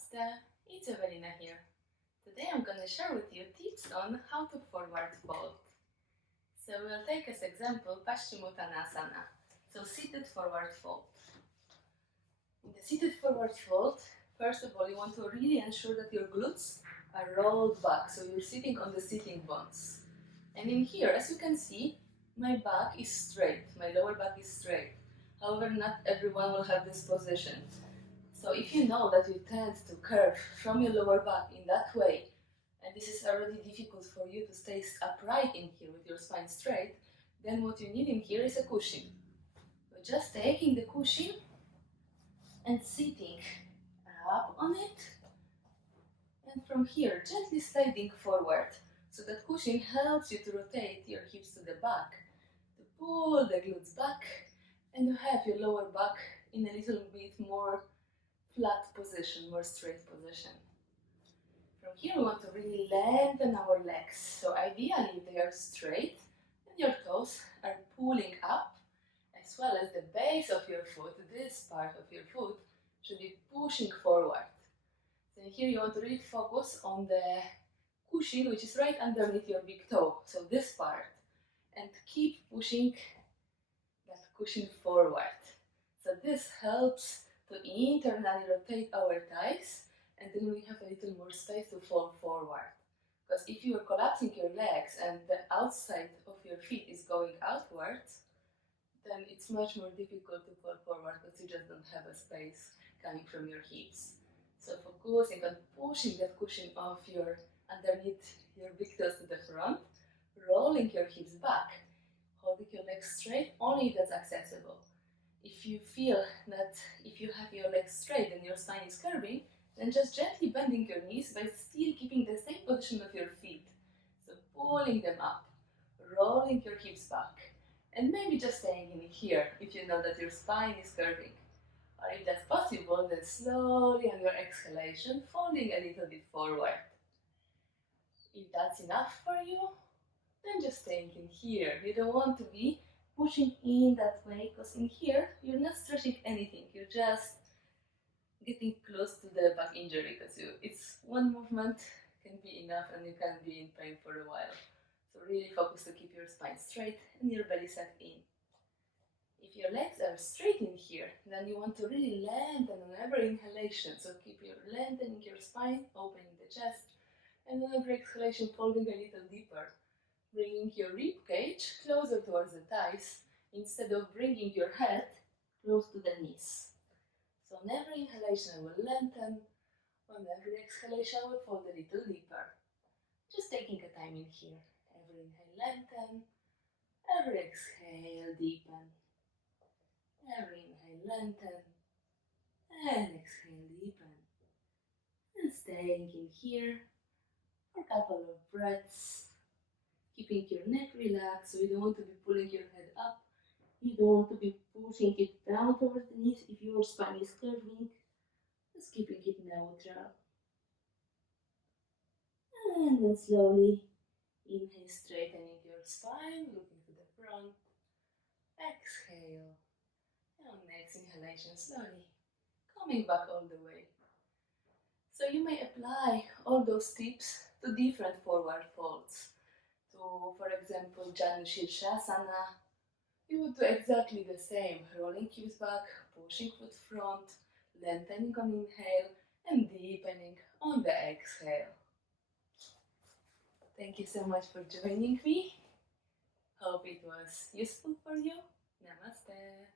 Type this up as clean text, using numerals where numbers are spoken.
Namaste, it's Evelina here. Today I'm going to share with you tips on how to forward fold. So we'll take as example Paschimottanasana, so seated forward fold. In the seated forward fold, first of all you want to really ensure that your glutes are rolled back, so you're sitting on the sitting bones. And in here, as you can see, my back is straight, my lower back is straight. However, not everyone will have this position. So if you know that you tend to curve from your lower back in that way, and this is already difficult for you to stay upright in here with your spine straight, then what you need in here is a cushion. So just taking the cushion and sitting up on it, and from here gently sliding forward. So that cushion helps you to rotate your hips to the back, to pull the glutes back, and to have your lower back in a little bit more flat position, more straight position. From here we want to really lengthen our legs. So ideally they are straight and your toes are pulling up, as well as the base of your foot, this part of your foot, should be pushing forward. So here you want to really focus on the cushion, which is right underneath your big toe, so this part, and keep pushing that cushion forward. So this helps to internally rotate our thighs, and then we have a little more space to fall forward. Because if you are collapsing your legs and the outside of your feet is going outwards, then it's much more difficult to fall forward because you just don't have a space coming from your hips. So focusing on pushing that cushion off your underneath your big toes to the front, rolling your hips back, holding your legs straight only if that's accessible. If you feel that if you have your legs straight and your spine is curving, then just gently bending your knees but still keeping the same position of your feet. So pulling them up, rolling your hips back, and maybe just staying in here if you know that your spine is curving. Or if that's possible, then slowly on your exhalation, folding a little bit forward. If that's enough for you, then just staying in here. You don't want to be pushing in that way, because in here you're not stretching anything, you're just getting close to the back injury, because it's one movement can be enough and you can be in pain for a while. So really focus to keep your spine straight and your belly sucked in. If your legs are straight in here, then you want to really lengthen on every inhalation, so keep your lengthening your spine, opening the chest, and on every exhalation folding a little deeper, bringing your rib cage closer towards the thighs instead of bringing your head close to the knees. So on every inhalation I will lengthen, on every exhalation I will fold a little deeper. Just taking a time in here. Every inhale lengthen, every exhale deepen. Every inhale lengthen, and exhale deepen. And staying in here for a couple of breaths. Keeping your neck relaxed, so you don't want to be pulling your head up. You don't want to be pushing it down towards the knees if your spine is curving. Just keeping it neutral. And then slowly inhale, straightening your spine, looking to the front. Exhale. And on next inhalation, slowly coming back all the way. So you may apply all those tips to different forward folds. So, for example, Janu Shirshasana, you would do exactly the same, rolling hips back, pushing foot front, lengthening on inhale, and deepening on the exhale. Thank you so much for joining me. Hope it was useful for you. Namaste.